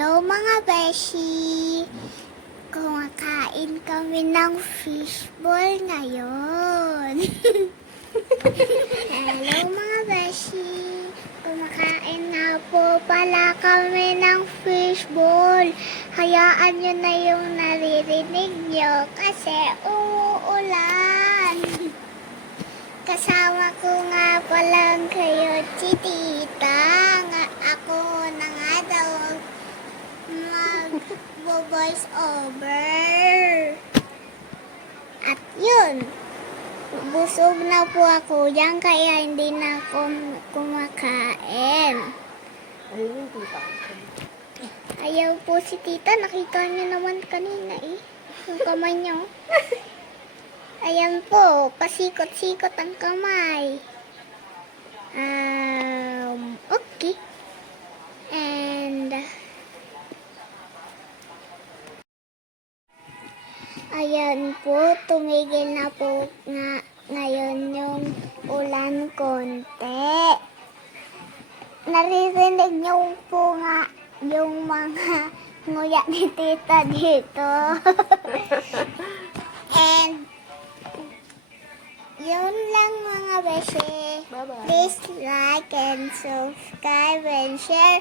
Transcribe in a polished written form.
Hello mga beshi! Kumakain kami ng fishball ngayon. Hello mga beshi! Kumakain na po pala kami ng fishball. Hayaan nyo na yung naririnig nyo kasi uulan. Kasama ko nga pala kayo si Tita. Ako na nga daw mag-voice over. At yun, busog na po ako yan kaya hindi na ako kumakain. Ayun yung tita. Ayaw po si Tita, nakita niyo naman kanina yung kamay niyo. Ayan po, pasikot-sikot ang kamay. Okay. And ayan po, tumigil na po nga ngayon yung ulan konti. Naririnig niyo po nga yung mga nguya ni Tita dito. And yun lang mga beshi. Bye-bye. Please like and subscribe and share